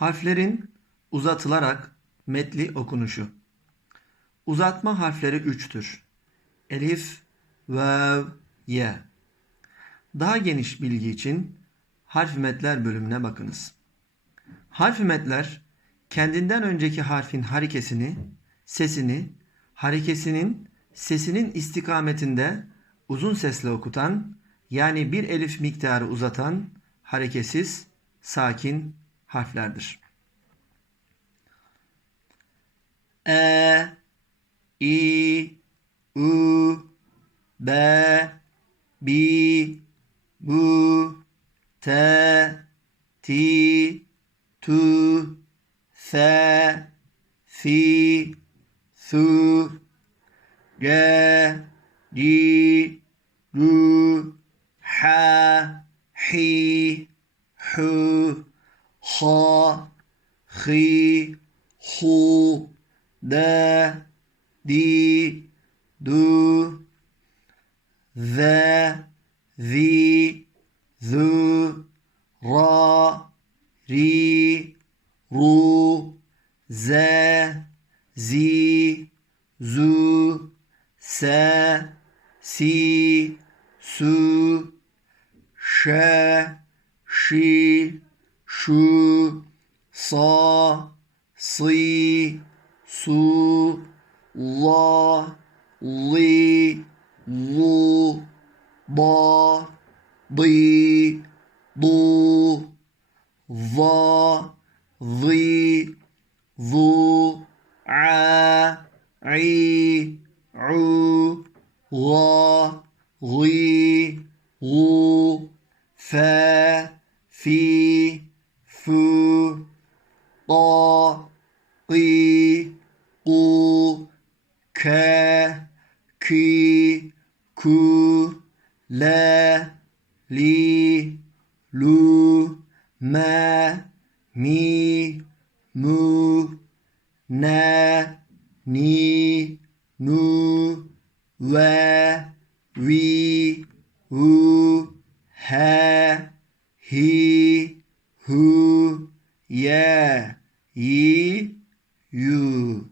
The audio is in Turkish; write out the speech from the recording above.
Harflerin uzatılarak metli okunuşu. Uzatma harfleri üçtür. Elif, vav, ye. Daha geniş bilgi için harf metler bölümüne bakınız. Harf metler kendinden önceki harfin harekesini, sesini, harekesinin sesinin istikametinde uzun sesle okutan yani bir elif miktarı uzatan hareketsiz, sakin harflerdir. E, i, u, b, bi, bu, te, ti, tu, fe, fi, su, ge, di, ru, ha, hi, hu, ha, hi, hu, de, di, du, ve, zi, zu, ra, ri, ru, ze, zi, zu, se, si, su, şe, şi, şu, sa, si, su, la, li, lu, ba, di, du, va, zi, zu, a, i, u, ga, gi, gu, fe, fi, li u ke ki ku le li lu me mi mu ne ni nu le vi u he he who yeah i, yu.